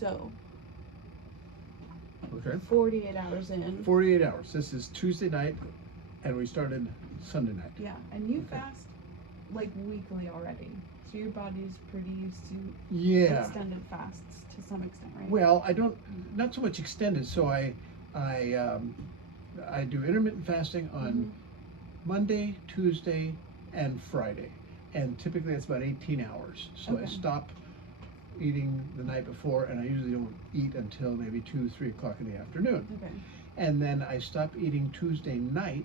So, Okay. 48 hours in. 48 hours. This is Tuesday night, and we started Sunday night. Yeah, and you Okay. fast like weekly already. So your body's pretty used to Yeah. extended fasts to some extent, right? Well, I don't, not so much extended. So I do intermittent fasting on Monday, Tuesday, and Friday, and typically that's about 18 hours. So I Okay. stop eating the night before, and I usually don't eat until maybe 2, 3 o'clock in the afternoon. Okay. And then I stop eating Tuesday night,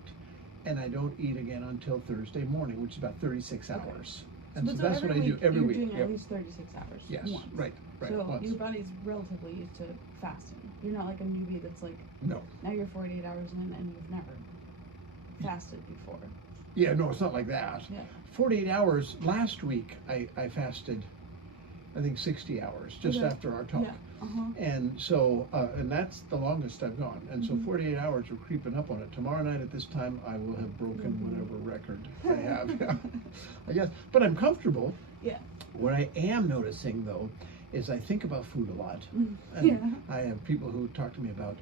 and I don't eat again until Thursday morning, which is about 36 Okay. hours. And so But that's what I do every you're week. doing at Yep. least 36 hours. Yes, once. right, So once. your body's relatively used to fasting. You're not like a newbie that's like, No. now you're 48 hours in and you've never fasted before. Yeah, no, it's not like that. Yeah. 48 hours. Last week, I fasted, I think 60 hours, just Okay. after our talk. Yeah. Uh-huh. And so, and that's the longest I've gone. And so 48 hours are creeping up on it. Tomorrow night at this time, I will have broken whatever record I have. I guess. But I'm comfortable. Yeah. What I am noticing, though, is I think about food a lot. And Yeah. I have people who talk to me about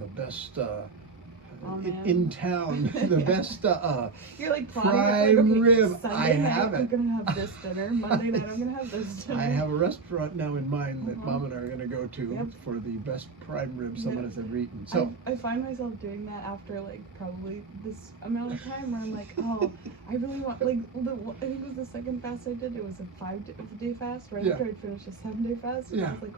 the best man. in town, the best You're like prime okay, rib. Sunday I night, have I'm it. gonna have this dinner. Monday night I'm gonna have this dinner. I have a restaurant now in mind that Uh-huh. Mom and I are going to go to Yep. for the best prime rib someone Yeah. has ever eaten. So I find myself doing that after like probably this amount of time where I'm like, oh, I really want like I think it was the second fast I did. It was a 5-day fast right Yeah. after I'd finished a 7-day fast. And Yeah. I was like,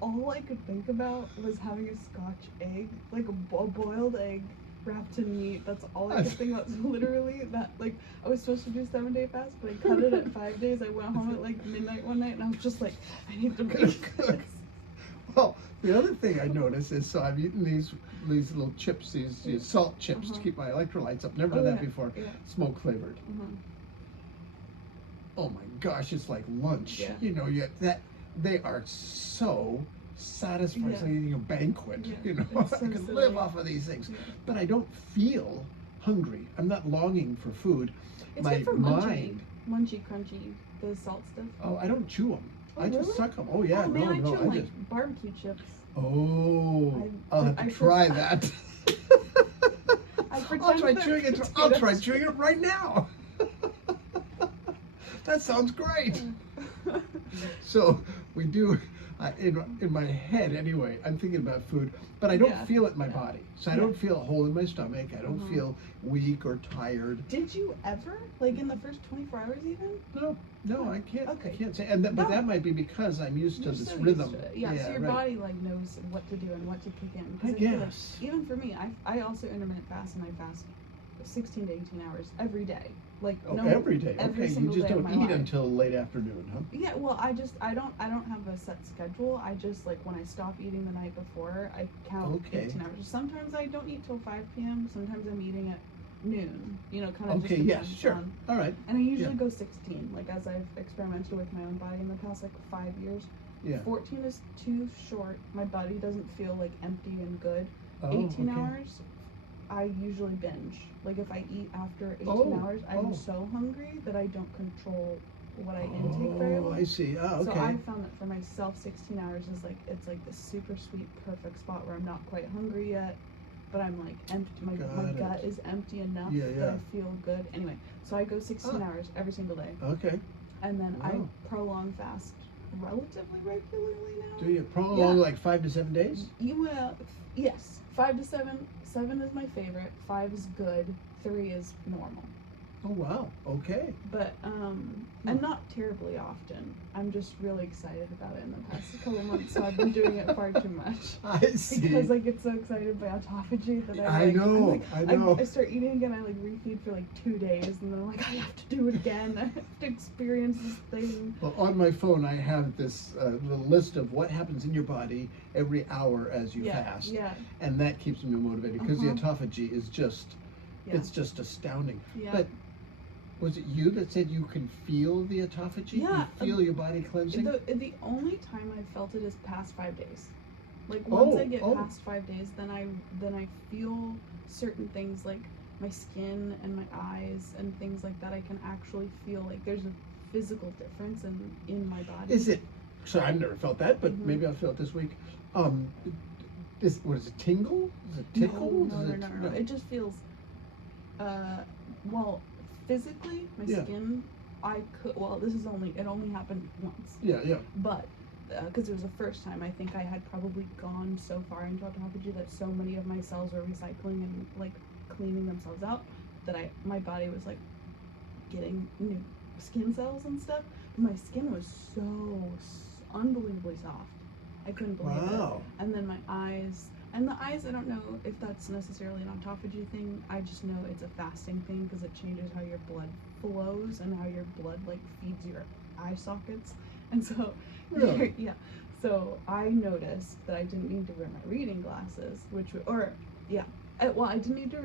all I could think about was having a Scotch egg, like a boiled egg wrapped in meat. That's all I could think about. So literally that, like, I was supposed to do a 7-day fast, but I cut it at 5 days. I went home at like midnight one night and I was just like, I need to make this. Well, the other thing I notice is, so I've eaten these little chips, these salt chips to keep my electrolytes up. Never done that before. Yeah. Smoke flavored. Oh my gosh, it's like lunch. Yeah. You know, they are so satisfying. It's like eating a banquet. Yeah. You know, It's so I can silly. live off of these things, Yeah. but I don't feel hungry. I'm not longing for food. It's My good for mind. munchy, crunchy, the salt stuff. Oh, I don't chew them. Oh, I just really? suck them. Oh yeah, Oh man, I no, chew I like just. barbecue chips. Oh, I'll have to I try that. I I'll pretend try they're chewing it. I'll try chewing it right now. That sounds great. So we do. In my head anyway, I'm thinking about food, but I don't Yeah. feel it in my body. So I don't feel a hole in my stomach. I don't Uh-huh. feel weak or tired. Did you ever, like in the first 24 hours even? No, I can't. Okay. I can't say. And but No. that might be because I'm used to You're this so rhythm. used to it. Yeah, so your right. body like knows what to do and what to kick in. 'Cause I feel like, guess. even for me, I also intermittent fast and I fast 16 to 18 hours every day. Like Oh, no, every day. every Okay, you single just day of don't my eat life. until late afternoon, huh? Yeah, well, I don't have a set schedule. I just like when I stop eating the night before, I count Okay. 18 hours. Sometimes I don't eat till 5 p.m. Sometimes I'm eating at noon. You know, kind of Okay, just yes, depends sure. on. All right. And I usually go 16. Like as I've experimented with my own body in the past like 5 years. Yeah. 14 is too short. My body doesn't feel like empty and good. Oh, 18 okay. hours, I usually binge. Like if I eat after 18 Oh, hours, I'm oh. so hungry that I don't control what I intake very Oh, well. I see. Oh, okay. So I found that for myself, 16 hours is like, it's like this super sweet, perfect spot where I'm not quite hungry yet, but I'm like empty. My Got gut it. is empty enough Yeah, that yeah. I feel good. Anyway, so I go 16 Oh. hours every single day, Okay. and then Wow. I prolong fast relatively regularly now. Do you prolong Yeah. like 5 to 7 days? Yes, 5 to 7. 7 is my favorite. 5 is good. 3 is normal. Oh wow. Okay. But and not terribly often. I'm just really excited about it in the past couple of months, so I've been doing it far too much. I see. Because I get so excited by autophagy that I know. I start eating again. I like refeed for like 2 days, and then I'm like, I have to do it again. I have to experience this thing. Well, on my phone, I have this little list of what happens in your body every hour as you fast, Yeah. and that keeps me motivated because the Uh-huh. autophagy is just, Yeah. it's just astounding. Yeah. But was it you that said you can feel the autophagy? Yeah, You feel your body cleansing? The only time I felt it is past 5 days. Like once I get past 5 days, then I feel certain things like my skin and my eyes and things like that. I can actually feel like there's a physical difference in my body. Is it So I've never felt that, but Mhm. maybe I'll feel it this week. What is it, tingle? Is it tickle? No. It just feels, well, physically, my Yeah. skin, it only happened once. Yeah. But, because it was the first time, I think I had probably gone so far into autophagy that so many of my cells were recycling and, like, cleaning themselves out that my body was, like, getting new skin cells and stuff. My skin was so unbelievably soft. I couldn't believe Wow. it. And then my eyes, I don't know if that's necessarily an autophagy thing. I just know it's a fasting thing because it changes how your blood flows and how your blood, like, feeds your eye sockets. And so, Really? yeah. So I noticed that I didn't need to wear my reading glasses, I didn't need to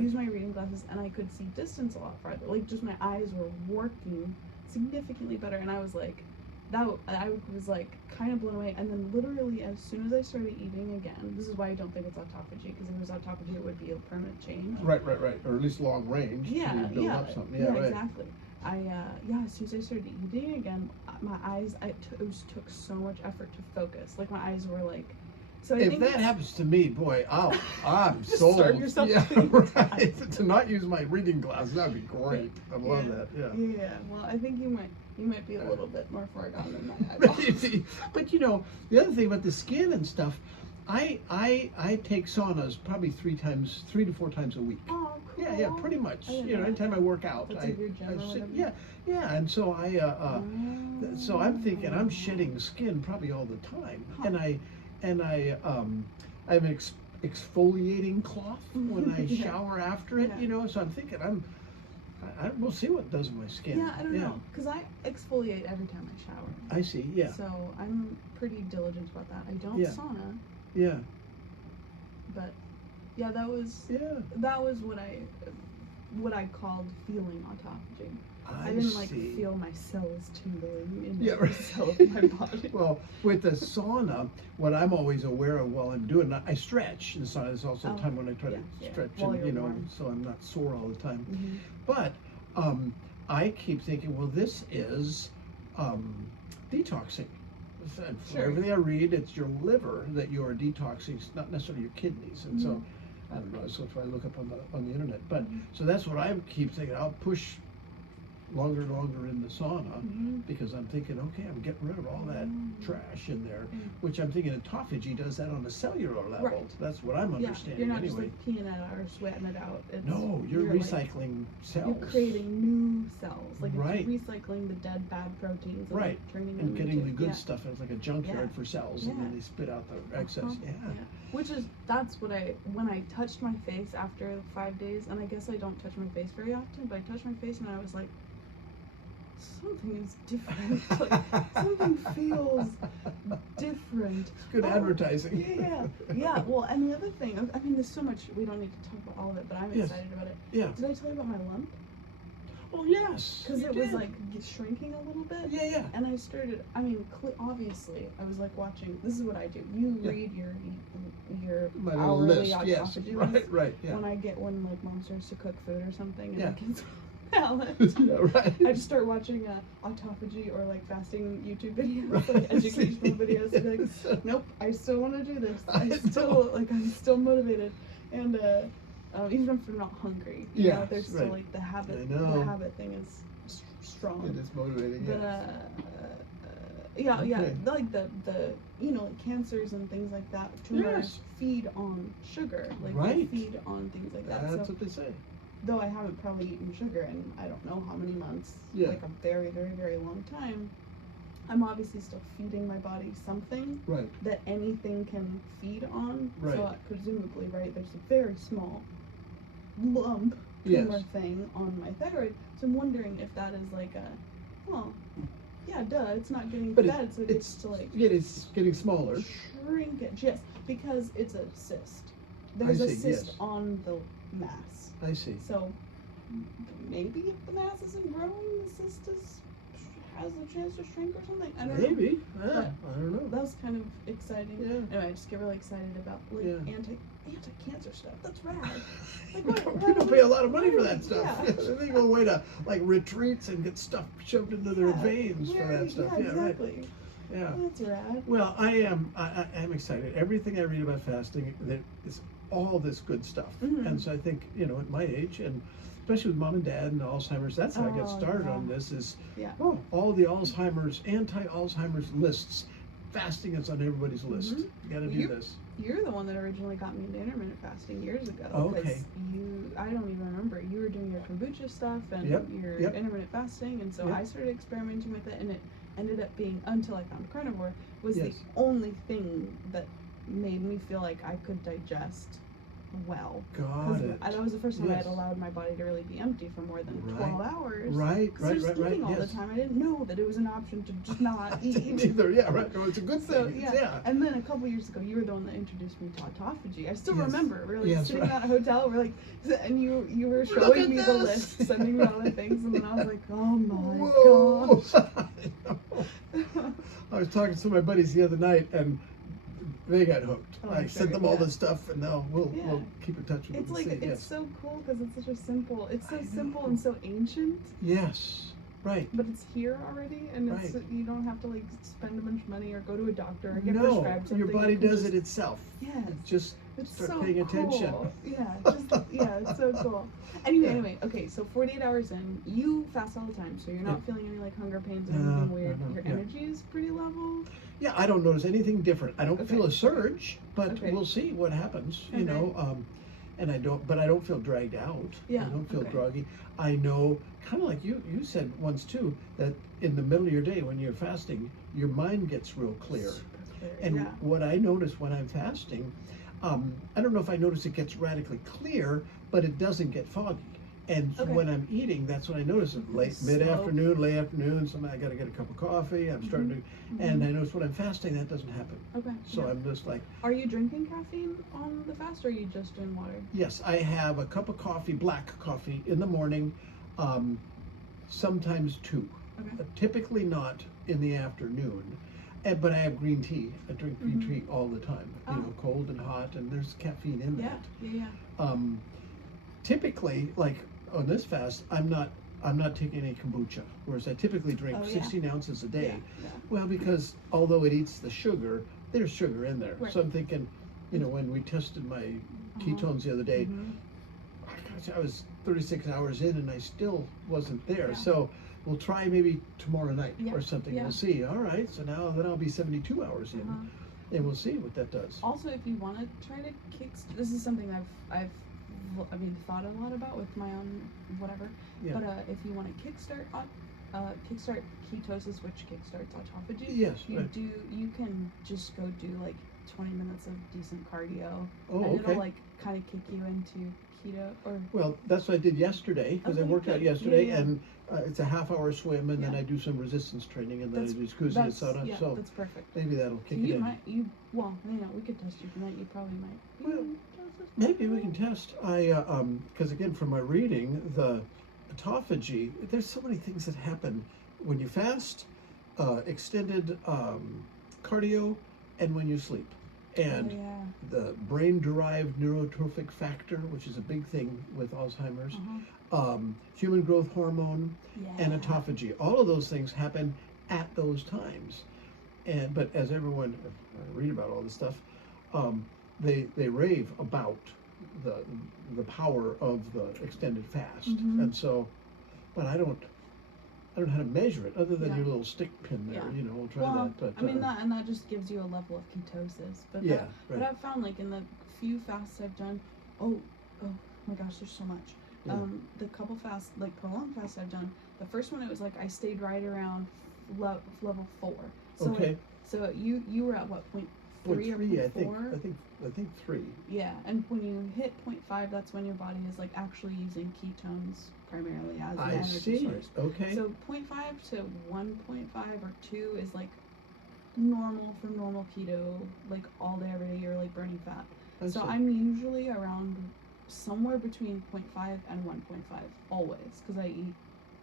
use my reading glasses, and I could see distance a lot farther. Like, just my eyes were working significantly better, and I was like, kind of blown away. And then literally as soon as I started eating again, this is why I don't think it's autophagy, because if it was autophagy, it would be a permanent change. Right. Or at least long range. Yeah, to build up something. yeah, Right. exactly. As soon as I started eating again, my eyes, it took so much effort to focus. Like, my eyes were like, so If that happens to me, boy, I'm Just sold. starve yourself Yeah, to death. right. To not use my reading glasses, that'd be great. I love that. Yeah. Yeah, well, I think you might be a little bit more far gone than my eyeballs. Maybe. But the other thing about the skin and stuff, I take saunas probably 3 to 4 times a week. Oh, cool. Yeah, pretty much. I didn't know Anytime I work out, That's like your gym or whatever? yeah, and so so I'm thinking I'm shedding skin probably all the time, Huh. and I have an exfoliating cloth when I Yeah. shower after it, Yeah. So I'm thinking we'll see what it does with my skin. Yeah, I don't know, because I exfoliate every time I shower. I see, yeah. So I'm pretty diligent about that. I don't Yeah. sauna, Yeah. but yeah, that was what I called feeling autophagy. I didn't see. feel my cells tingling in Yeah, every right. cell of my body. Well, with the sauna, what I'm always aware of while I'm doing it, I stretch. And the sauna is also a time when I try to stretch, While and you're warm. so I'm not sore all the time. Mhm. But I keep thinking, well, this is detoxing. And from Sure. everything I read, it's your liver that you are detoxing, it's not necessarily your kidneys. And so, I don't know, that's what I look up on the internet. But so that's what I keep thinking. I'll push longer and longer in the sauna because I'm thinking, okay, I'm getting rid of all that trash in there, which I'm thinking autophagy does that on a cellular level. Right. That's what I'm understanding You're not anyway. just like peeing it out or sweating it out. No, you're like, recycling cells. You're creating new cells. Like, Right. it's recycling the dead, bad proteins. And, Right. like, turning And them getting into, the good stuff. It's like a junkyard for cells, and Yeah. then they spit out the excess. Uh-huh. That's what when I touched my face after 5 days, and I guess I don't touch my face very often, but I touched my face and I was like, something is different. Like, something feels different. It's good advertising. Yeah. Well, and the other thing, I mean, there's so much, we don't need to talk about all of it, but I'm Yes. excited about it. Yeah. Did I tell you about my lump? Oh, yes. Because you it was did. like shrinking a little bit. Yeah. And I started, obviously, I was like watching, this is what I do. You read your My little hourly list, yes. autophagy list. Right, yeah. When like mom starts to cook food or something and Yeah. I can palate. Yeah, right. I just start watching autophagy or like fasting YouTube videos, Right. like educational videos, and be like, nope, I still want to do this. I'm still motivated, and even if I'm not hungry, you know, there's still like the habit. I know. The habit thing is strong. It is motivating. But like the like cancers and things like that. Tumors feed on sugar, like they feed on things like that. That's So, what they say. though I haven't probably eaten sugar in I don't know how many months, like a very, very, very long time, I'm obviously still feeding my body something that anything can feed on. So presumably, there's a very small lump tumor thing on my thyroid. So I'm wondering if that is like it's not getting fed, so it gets to like it's getting smaller. Shrinkage, yes, because it's a cyst. There's a cyst on the mass. I see. So maybe if the mass isn't growing, the cyst has a chance to shrink or something. I don't know. Maybe. I don't know. That was kind of exciting. Yeah. Anyway, I just get really excited about anti-cancer stuff. That's rad. Like, People pay a lot of money for that stuff. Yeah. They go away to like retreats and get stuff shoved into their veins for that stuff. Yeah, exactly. Yeah. That's rad. Well, I'm excited. Everything I read about fasting, there is all this good stuff. Mhm. And so I think, at my age, and especially with mom and dad and Alzheimer's, that's how I got Oh, started yeah. on this is, Yeah. all the Alzheimer's, anti-Alzheimer's lists. Fasting is on everybody's list. Mhm. You gotta do You- this. You're the one that originally got me into intermittent fasting years ago. Okay. 'Cause I don't even remember. You were doing your kombucha stuff and Yep, your yep. intermittent fasting, and so Yep. I started experimenting with it, and it ended up being, until I found carnivore, was Yes. the only thing that made me feel like I could digest well. Got it. That was the first time I had Yes. allowed my body to really be empty for more than Right. 12 hours. Right, 'Cause I was right, eating all yes. the time. I didn't know that it was an option to just not eat. Neither, yeah, right. No, it's a good So thing. yeah. And then a couple years ago, you were the one that introduced me to Autophagy. I still Yes. remember really Yes, sitting right. at a hotel. We're like, and you were Look showing at me the this. list, sending me all the things, and then I was like, oh my Whoa. gosh. I was talking to my buddies the other night, and they got hooked. Oh, I I'm sent sure, them all yeah. this stuff, and now we'll Yeah. keep in touch with It's them like and see. it's so cool because it's such a simple. It's so I simple know. and so ancient, Yes, right. but it's here already, and it's Right. you don't have to like spend a bunch of money or go to a doctor or get No, prescribed something. your body You can does just- it itself. Yes. Just It's start so paying attention. cool. Yeah, it's so cool. Anyway, okay, so 48 hours in, you fast all the time, so you're not Yeah. feeling any like hunger pains or No, anything no, weird. no, Your yeah. energy is pretty level. Yeah, I don't notice anything different. I don't Okay. feel a surge, but Okay. we'll see what happens. Okay. And I don't feel dragged out. Yeah, I don't feel okay. groggy. I know, kind of like you said once too, that in the middle of your day when you're fasting, your mind gets real clear. Super clear. And yeah. what I notice when I'm fasting, I don't know if I notice it gets radically clear, but it doesn't get foggy. And Okay. when I'm eating, that's what I notice. Late Slow. mid-afternoon, late afternoon, I got to get a cup of coffee. I'm starting to, and Mhm. I notice when I'm fasting, that doesn't happen. Okay. So yeah. I'm just like, Are you drinking caffeine on the fast, or are you just doing water? yes, I have a cup of coffee, black coffee, in the morning, sometimes two. Okay. Typically not in the afternoon. But I have green tea. I drink green Mhm. tea all the time. Oh. Cold and hot, and there's caffeine in Yeah. that. Yeah. Typically, like on this fast, I'm not taking any kombucha, whereas I typically drink Oh, yeah. 16 ounces a day. Yeah. Well, because although it eats the sugar, there's sugar in there. Right. So I'm thinking, when we tested my Uh-huh. ketones the other day, Mhm. I was 36 hours in and I still wasn't there. Yeah. So we'll try maybe tomorrow night Yeah, or something. yeah. We'll see. All right. So then I'll be 72 hours in, Uh-huh. and we'll see what that does. Also, if you want to try to this is something I've thought a lot about with my own whatever. Yeah. But if you want to kickstart ketosis, which kickstarts autophagy, Yes. Right. you can just go do like 20 minutes of decent cardio, Oh, and okay. it'll like kind of kick you into keto or Well, that's what I did yesterday because I Okay, worked out good. yesterday, Yeah, yeah. and it's a half-hour swim, and then Yeah. I do some resistance training, and then I That's- do jacuzzi and sauna. yeah, So that's perfect. maybe that'll So kick it you in. might we could test you tonight. You probably might. Well, Maybe we can test. Because again, from my reading, the autophagy, there's so many things that happen when you fast, extended cardio, and when you sleep. And yeah. the brain-derived neurotrophic factor, which is a big thing with Alzheimer's, human growth hormone, and Yeah. autophagy. All of those things happen at those times. But as everyone read about all this stuff, they rave about the power of the extended fast. Mhm. And so, but I don't know how to measure it other than Yeah. your little stick pin there. Yeah. We'll try Well, that. But I mean that just gives you a level of ketosis. But yeah, but right. I've found like in the few fasts I've done, oh my gosh, there's so much. Yeah. The couple fasts, like prolonged fasts I've done, the first one it was like I stayed right around level 4. So Okay. like, so you were at what, point 3 or 0.3, I 0.4? think 3. Yeah, and when you hit 0.5, that's when your body is like actually using ketones primarily as the I energy see. source. Okay. So 0.5 to 1.5 or 2 is like normal for normal keto, like all day, every day, you're like burning fat. I So see. I'm usually around somewhere between 0.5 and 1.5 always, because I eat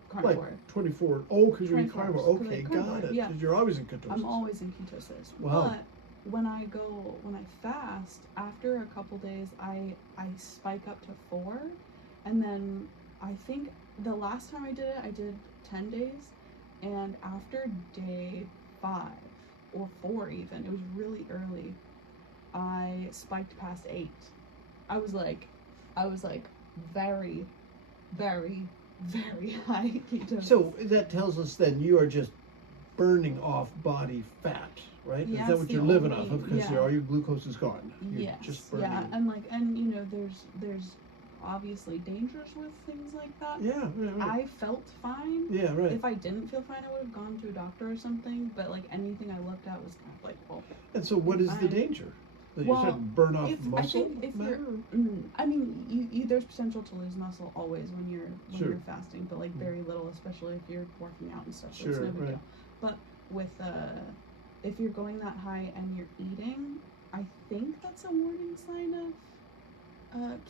carnivore. Like 24. Oh, because you're in 24, carnivore. 'cause I Okay, eat got carnivore, it. yeah. 'Cause you're always in ketosis. I'm always in ketosis. Wow. But when I fast, after a couple days, I spike up to 4, and then I think the last time I did it, I did 10 days, and after day 5, or 4 even. It was really early. I spiked past 8. I was like very, very, very high ketones. So that tells us then you are just burning off body fat, right? Yeah, is that it's what the you're living only- off of? Because yeah. all your glucose is gone. You're Yes. just burning. Yeah, and you know, there's obviously dangers with things like that. Yeah, right. I felt fine. Yeah, right. If I didn't feel fine, I would have gone to a doctor or something. But like anything I looked at was kind of like, well. And so, what is the fine. danger? That Well, you start to burn off I muscle? think if matter? I mean, you there's potential to lose muscle always when you're Sure. fasting, but like very little, especially if you're working out and stuff. So Sure, it's no big right. deal. But with if you're going that high and you're eating, I think that's a warning sign of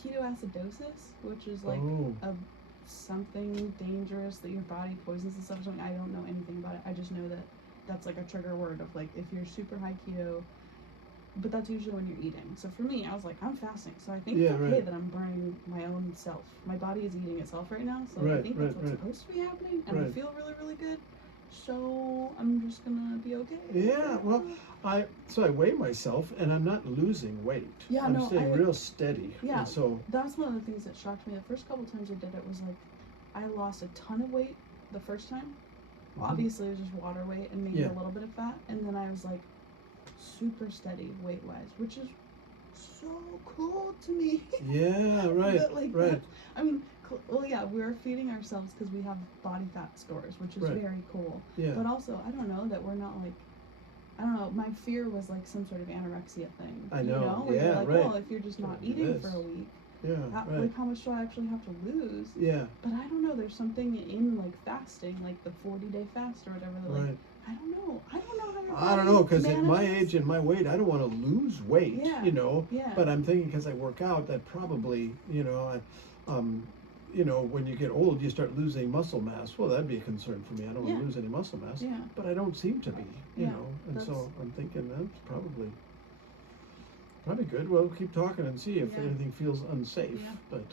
ketoacidosis, which is like Oh. something dangerous that your body poisons and stuff or something. I don't know anything about it. I just know that that's like a trigger word of like if you're super high keto, but that's usually when you're eating. So for me, I was like, I'm fasting, so I think Yeah, it's okay right. that I'm burning my own self. My body is eating itself right now, so I Right, think right, that's what's right. supposed to be happening, and I Right. feel really, really good. So I'm just gonna be okay. Yeah, well, I weigh myself and I'm not losing weight. Yeah, I'm no, staying real steady. Yeah. And so That's one of the things that shocked me. The first couple times I did it was like, I lost a ton of weight the first time. Obviously, it was just water weight and maybe Yeah. a little bit of fat, and then I was like super steady weight wise, which is so cool to me. yeah, right, But, like, right. I mean, well, yeah, we're feeding ourselves because we have body fat stores, which is Right. very cool. Yeah. But also, I don't know that we're not like, I don't know. My fear was like some sort of anorexia thing. I know, You know? Where yeah, you're like, right. well, if you're just not Gotta do eating this. for a week, Yeah, right. like how much do I actually have to lose? Yeah, But I don't know. There's something in like fasting, like the 40-day fast or whatever. That, like, right. I don't know. I don't know how your I don't body know, because at my manages. age and my weight, I don't want to lose weight, Yeah, you know. yeah. But I'm thinking because I work out, that probably, you know, when you get old, you start losing muscle mass. Well, that'd be a concern for me. I don't want Yeah. to lose any muscle mass. Yeah. But I don't seem to be, you Yeah, know. And so that's- I'm thinking that's probably good. Well, we'll keep talking and see if Yeah. anything feels unsafe. Yeah. But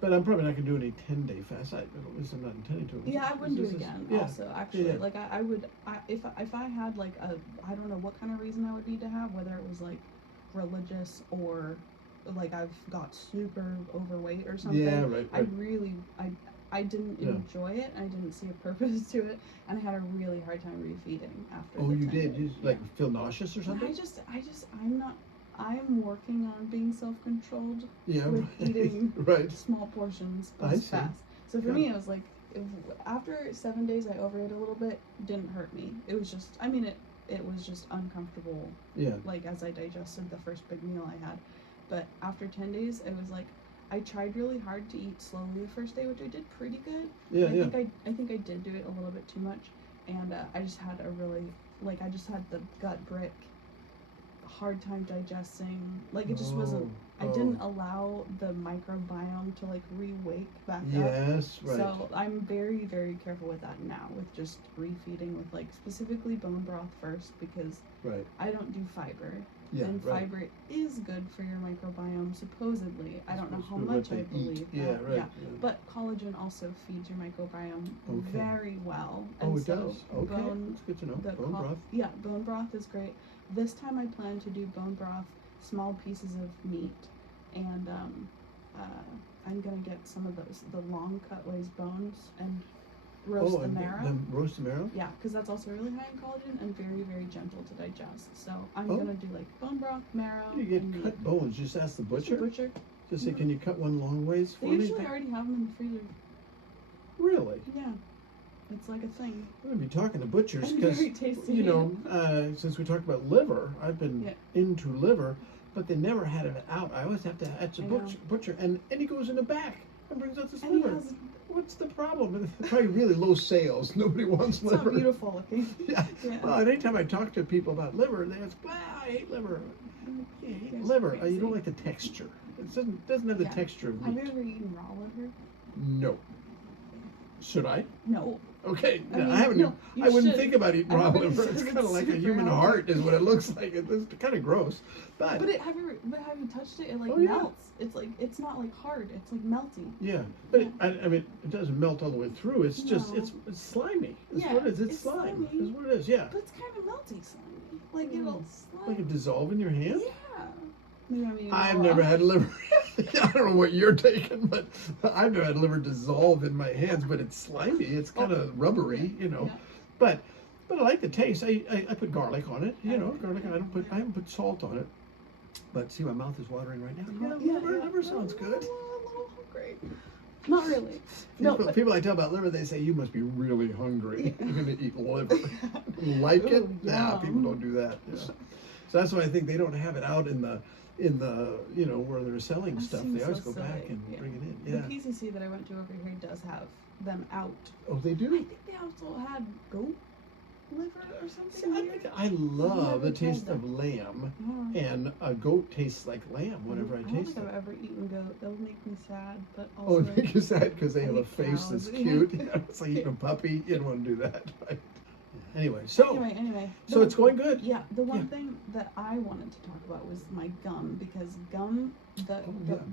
but I'm probably not gonna do any 10-day fast. At least I'm not intending to. Yeah, I wouldn't do This it is- again. Yeah. Also, actually, Yeah. like I would, if I had like I don't know what kind of reason I would need to have, whether it was like religious or like I've got super overweight or something. Yeah, right. I didn't Yeah. enjoy it. I didn't see a purpose to it, and I had a really hard time refeeding after. Oh, the you 10 did? You days. like feel nauseous or something? I'm working on being self-controlled Yeah, with right. eating right. small portions, I but see. fast. So for Yeah. me, it was like, after 7 days, I overate a little bit. Didn't hurt me. It was just, I mean, it was just uncomfortable. Yeah. Like as I digested the first big meal I had, but after 10 days, it was like I tried really hard to eat slowly the first day, which I did pretty good. Yeah, I yeah. think I did do it a little bit too much, and I just had I just had the gut brick, hard time digesting. Like it just wasn't. I didn't allow the microbiome to like re-wake back up. Yes, right. So I'm very, very careful with that now, with just refeeding with like specifically bone broth first, because Right. I don't do fiber. Yeah, And right. fiber is good for your microbiome, supposedly. I don't know how Supposed to be what much I they eat. believe Yeah, that. right. Yeah. But collagen also feeds your microbiome Okay. very well. Oh, And it so does. Okay, bone, that's good to know. the Bone col- broth. Yeah, bone broth is great. This time I plan to do bone broth, small pieces of meat, and I'm gonna get some of the long cut ways bones and roast the and marrow. roast the marrow? Yeah, because that's also really high in collagen and very, very gentle to digest. So I'm Oh. gonna do like bone broth, marrow. You get and cut bones. Just ask the butcher. Butcher. Just say, can you cut one long ways for They me? usually already have them in the freezer. Really? Yeah, it's like a thing. I'm gonna be talking to butchers And because very tasty. you know, since we talked about liver, I've been Yeah. into liver, but they never had it out. I always have to ask the I know. butcher, and he goes in the back and brings out this And he liver. has, What's the problem? Probably really low sales. Nobody wants it's liver. not beautiful looking. Yeah. Yeah. Well, and anytime I talk to people about liver, they ask, "Wow, I hate liver." Yeah, I hate That's liver. You crazy. don't like the texture. It doesn't have the Yeah. texture of Have meat. you ever eaten raw liver? No. Should I? No. Okay. I no, mean, I haven't. no, you I wouldn't should. think about eating raw Everybody liver. says It's it's kind of like a super human healthy. heart, is what it looks like. It's kind of gross, but But have you touched it? It like Oh, yeah. melts. It's like it's not like hard. It's like melty. yeah. But I mean, it doesn't melt all the way through. It's just No. it's slimy. That's Yeah, what it is. It's it's slime. slimy. That's what it is. Yeah. But it's kind of melty slime. Like it'll slide. Like it dissolve in your hand? Yeah. Maybe I'm eating I've raw. never had liver. I don't know what you're taking, but I've never had liver dissolve in my hands. But it's slimy. It's kind of rubbery, you know. Yeah. But I like the taste. I put garlic on it. You know, garlic. I haven't put salt on it. But see, my mouth is watering right now. Yeah, liver sounds good. I'm a little hungry. Not really. People I tell about liver, they say you must be really hungry. You're gonna eat liver. Like it? Ooh, Nah, yum. people don't do that. Yeah. So that's why I think they don't have it out in the you know where they're selling That stuff. seems They always so go back silly. and bring it in. Yeah. The PCC that I went to over here does have them out. Oh, they I do. think they also had goat liver or something weird. I love the Never taste tried of lamb, Yeah. and a goat tastes like lamb whenever I don't taste think it. I've ever eaten goat. That would make me sad, but Oh, also. because they I have a hate face that's cows. cute. It's like eating a puppy. You don't want to do that. Right? Anyway, so Anyway. so it's going good. Yeah, the one thing that I wanted to talk about was my gum, because gum,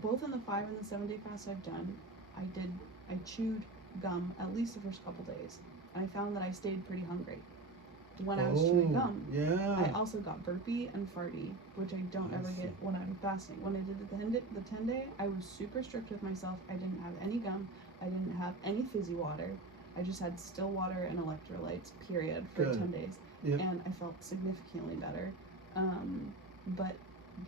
both in the 5 and the 7 day fast I've done, I chewed gum at least the first couple days, and I found that I stayed pretty hungry when I was chewing gum. Yeah. I also got burpy and farty, which I don't ever get when I'm fasting. When I did the 10 day, I was super strict with myself. I didn't have any gum. I didn't have any fizzy water. I just had still water and electrolytes, period, for 10 days. Yep. And I felt significantly better. But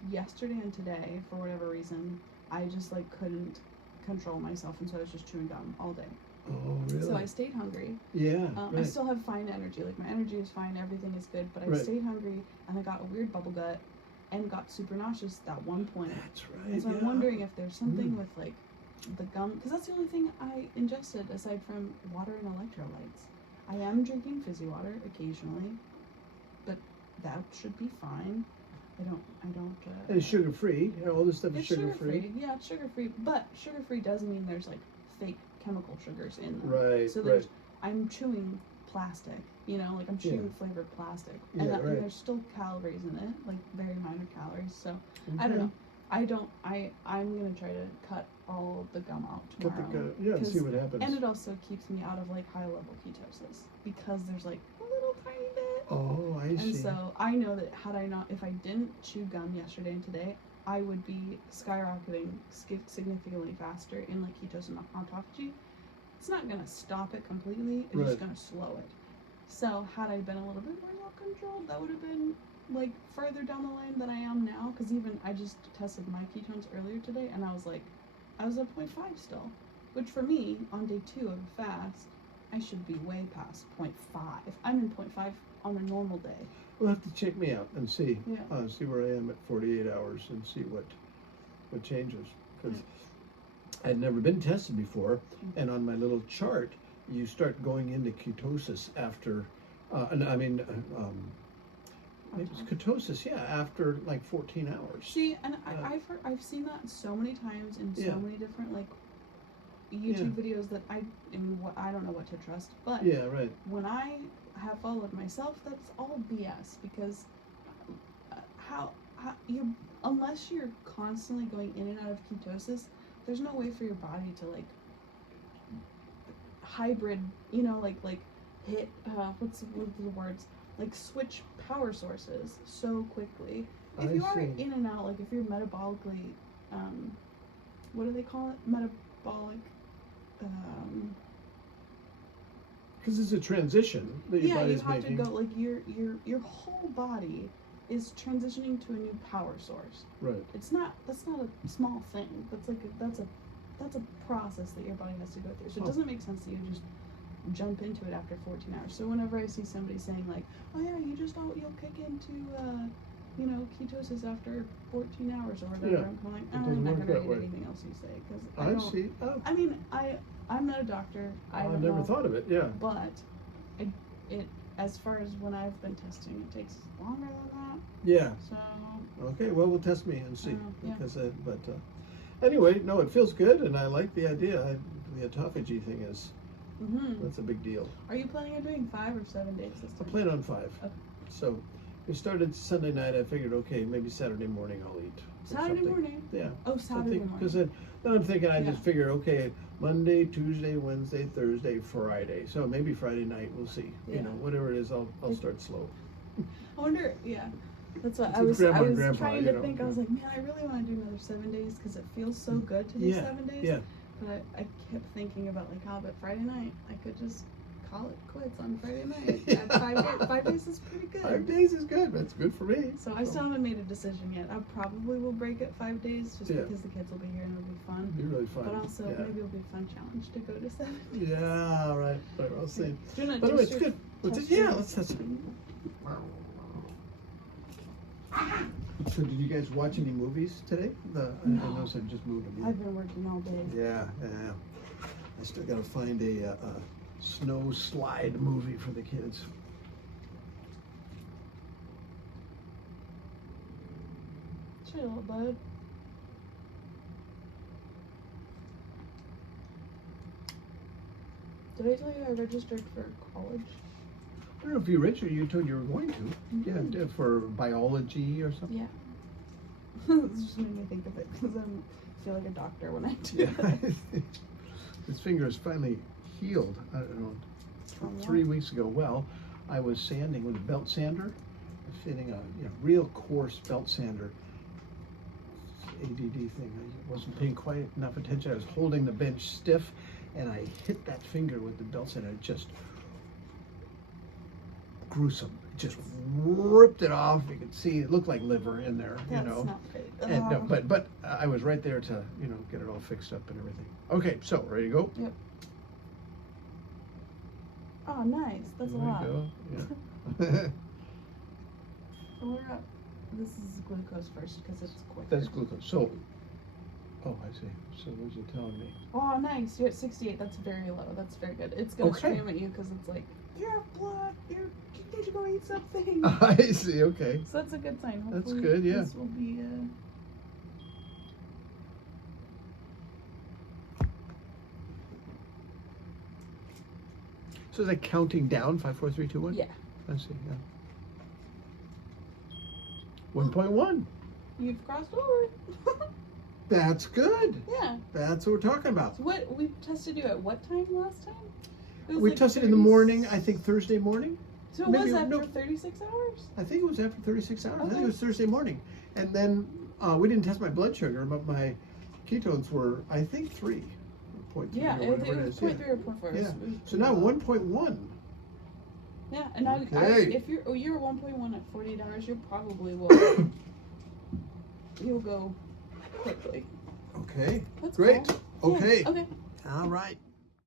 yesterday and today, for whatever reason, I just like couldn't control myself, and so I was just chewing gum all day. Oh, really? So I stayed hungry. Yeah. I still have fine energy. Like my energy is fine, everything is good. But I stayed hungry, and I got a weird bubble gut, and got super nauseous at one point. That's right. And so I'm wondering if there's something with like the gum, because that's the only thing I ingested aside from water and electrolytes. I am drinking fizzy water occasionally, but that should be fine. I don't. And it's sugar free. You know, all this stuff is It's sugar free. Yeah, it's sugar free. But sugar free does mean there's like fake chemical sugars in them. Right. So there's, I'm chewing plastic. You know, like I'm chewing flavored plastic, and, and there's still calories in it, like very minor calories. So I don't know. I'm gonna try to cut all of the gum out tomorrow. And see what happens. And it also keeps me out of like high level ketosis, because there's like a little tiny bit. Oh, I see. And so I know that if I didn't chew gum yesterday and today, I would be skyrocketing significantly faster in like ketosis and autophagy. It's not gonna stop it completely. It's just gonna slow it. So had I been a little bit more well controlled, that would have been like further down the line than I am now. Because even I just tested my ketones earlier today, and I was at 0.5 still, which for me on day 2 of a fast, I should be way past 0.5. I'm in 0.5 on a normal day. We'll have to check me out and see. Yeah. See where I am at 48 hours and see what changes. Because I'd never been tested before, and on my little chart, you start going into ketosis after, it's ketosis, after like 14 hours. See, and I've seen that so many times in so many different like YouTube videos that I don't know what to trust. But when I have followed myself, that's all BS, because how you, unless you're constantly going in and out of ketosis, there's no way for your body to like hybrid, you know, like hit what's the words, like switch power sources so quickly. If you are in and out, like if you're metabolically, what do they call it? Metabolic. Because it's a transition that your body's you have making. to go, like your whole body is transitioning to a new power source. Right. That's not a small thing. That's a process that your body has to go through. So it doesn't make sense that you just jump into it after 14 hours. So whenever I see somebody saying like, oh yeah, you'll kick into ketosis after 14 hours or whatever, I'm like, I'm not gonna read anything else you say, because I mean, I'm not a doctor. I've never thought of it. Yeah. But it as far as when I've been testing, it takes longer than that. Yeah. So. Okay. Well, we'll test me and see. Yeah. Because anyway, no, it feels good, and I like the idea. The autophagy thing is. That's a big deal. Are you planning on doing 5 or 7 days this time? I plan on 5. Okay. So we started Sunday night. I figured, okay, maybe Saturday morning I'll eat. Saturday morning? Yeah. Oh, Saturday morning. Because then I'm thinking I just figure, okay, Monday, Tuesday, Wednesday, Thursday, Friday. So maybe Friday night, we'll see. You know, whatever it is, I'll start slow. I wonder, yeah. That's what It's I with was. grandma I and was grandpa, trying you to know, think. I was yeah. like, man, I really want to do another 7 days because it feels so good to do Yeah, 7 days. yeah. But I kept thinking about like, how about Friday night? I could just call it quits on Friday night. Yeah. At 5 days. 5 days is pretty good. 5 days is good. That's good for me. So I still haven't made a decision yet. I probably will break it 5 days just Yeah. because the kids will be here and it'll be fun. It'd be really fun. But also yeah. maybe it'll be a fun challenge to go to 7 days. Yeah, right. I'll see. Do you want By to the way, it's good. Yeah, let's have some. some. So, did you guys watch any movies today? I noticed I just moved them. I've been working all day. Yeah. I still got to find a snow slide movie for the kids. Sure, little bud. Did I tell you I registered for college? I don't know if you registered. You told you were going to. Mhm. Yeah, for biology or something. Yeah. This just made me think of it because I feel like a doctor when I do Yeah. that. His finger is finally healed. I don't know. From what? 3 weeks ago. Well, I was sanding with a belt sander, fitting a real coarse belt sander. ADD thing. I wasn't paying quite enough attention. I was holding the bench stiff, and I hit that finger with the belt sander. It just gruesome. It just ripped it off. You could see it looked like liver in there. That's you know. not great. And no, but I was right there to get it all fixed up and everything. Okay, so ready to go? Yep. Oh, nice. That's a There we lot. go. Yeah. So we're up. This is glucose first because it's quicker. That's glucose. So, oh, I see. So what you telling me? Oh, nice. You're at 68. That's very low. That's very good. It's gonna Okay. scream at you because it's like, you have blood. You need to go eat something. I see. Okay. So that's a good sign. That's Hopefully good, yeah. This will be. So is that counting down? 5, 4, 3, 2, 1. Yeah. I see. Yeah. 1.1. You've crossed over. That's good. Yeah. That's what we're talking about. So what we tested you at what time last time? It was We like tested in the 30 morning. I think Thursday morning. So it maybe- was after no. 36 hours. I think it was after 36 hours. I think Okay. it was Thursday morning. And then we didn't test my blood sugar, but my ketones were, I think, 3.3 Yeah, or it whatever was is. 0.3 or 0.4. Yeah. It was So now low. 1.1. Yeah, and I Okay. if you're 1.1 at 48 hours, you probably will. You'll go quickly. Okay. That's Great. cool. Yeah, Okay. okay. All right.